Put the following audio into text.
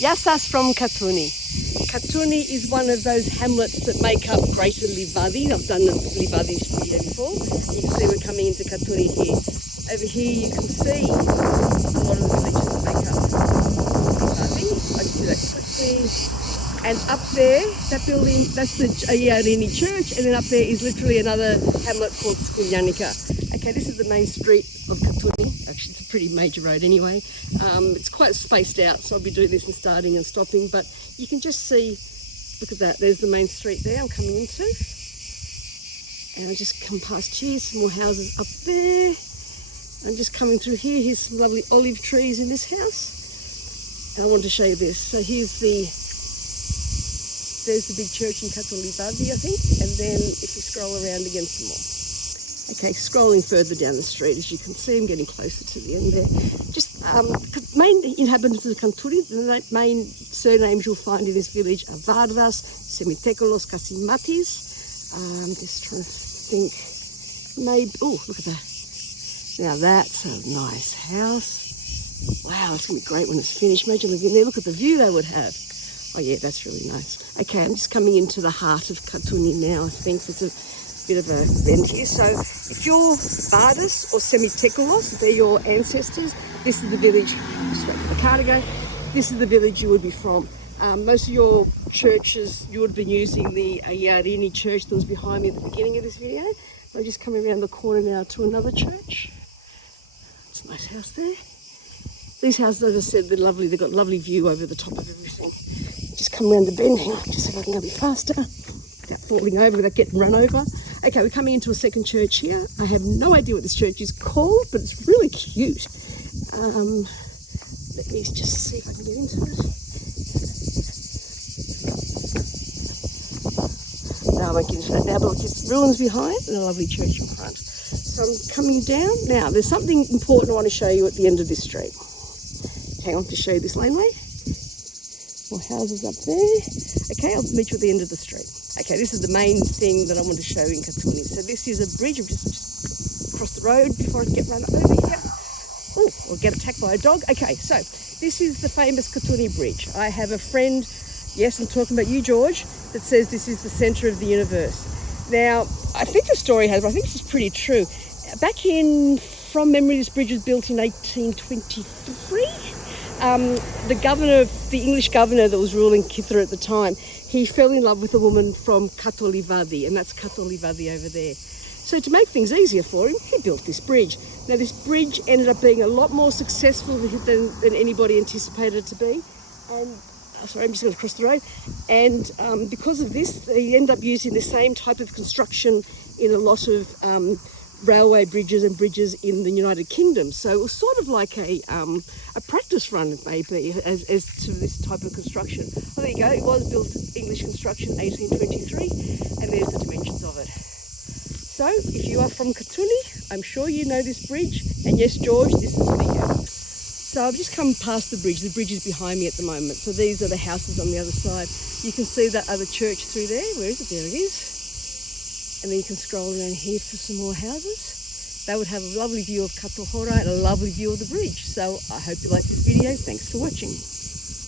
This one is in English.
Yassas from Katouni. Katouni is one of those hamlets that make up Greater Livadi. I've done the Livadi video before. You can see we're coming into Katouni here. Over here you can see a lot of the villages that make up Livadi. I just do that quickly. And up there, that building, that's the Kytherian church, and then up there is literally another hamlet called Skuljanica. Okay, this is the main street of Katouni. Actually, it's a pretty major road anyway. It's quite spaced out, so I'll be doing this and starting and stopping, but you can just see, look at that, there's the main street there I'm coming into. And I just come past here, some more houses up there. I'm just coming through here, here's some lovely olive trees in this house. And I want to show you this. So there's the big church in Katouni, I think, and then if you scroll around again some more. Okay, scrolling further down the street, as you can see, I'm getting closer to the end there. Just main inhabitants of Katouni, the main surnames you'll find in this village are Vardas, SImitekolos, Kasiamtis. Just trying to think, maybe, oh, look at that. Now that's a nice house. Wow, it's gonna be great when it's finished. Imagine looking there, look at the view they would have. Oh yeah, that's really nice. Okay, I'm just coming into the heart of Katouni now. I think there's a bit of a bend here. So if you're Vardas or SImitekolos, they're your ancestors, this is the village, straight from the Kalligeros, this is the village you would be from. Most of your churches, you would have been using the Kytherian church that was behind me at the beginning of this video. I'm just coming around the corner now to another church. It's a nice house there. These houses, as I said, they're lovely. They've got a lovely view over the top of everything. Just come around the bend. Hang on, just see if I can go a bit faster without falling over, without getting run over. Okay, we're coming into a second church here. I have no idea what this church is called, but it's really cute. Let me just see if I can get into it. No, I won't get into that now, but it's ruins behind and a lovely church in front. So I'm coming down. Now, there's something important I want to show you at the end of this street. Hang on to show you this laneway. More houses up there. Okay, I'll meet you at the end of the street. Okay, this is the main thing that I want to show in Katouni. So this is a bridge. I've just crossed the road before I get run over here. Oh, or get attacked by a dog. Okay, so this is the famous Katouni bridge. I have a friend, yes, I'm talking about you, George, that says this is the centre of the universe. Now, I think the story has, but I think this is pretty true. Back in, from memory, this bridge was built in 1823. The governor, the English governor that was ruling Kythera at the time, he fell in love with a woman from Katouni, and that's Katouni over there. So to make things easier for him, he built this bridge. Now this bridge ended up being a lot more successful than anybody anticipated it to be. And sorry, I'm just going to cross the road. And because of this, they end up using the same type of construction in a lot of railway bridges and bridges in the United Kingdom. So it was sort of like a practice run, maybe, as to this type of construction. Well, there you go. It was built English construction 1823, and there's the dimensions of it. So if you are from Katouni, I'm sure you know this bridge. And yes, George, this is for you. So I've just come past the bridge. The bridge is behind me at the moment. So these are the houses on the other side. You can see that other church through there. Where is it? There it is. And then you can scroll around here for some more houses. They would have a lovely view of Katohora and a lovely view of the bridge. So I hope you like this video. Thanks for watching.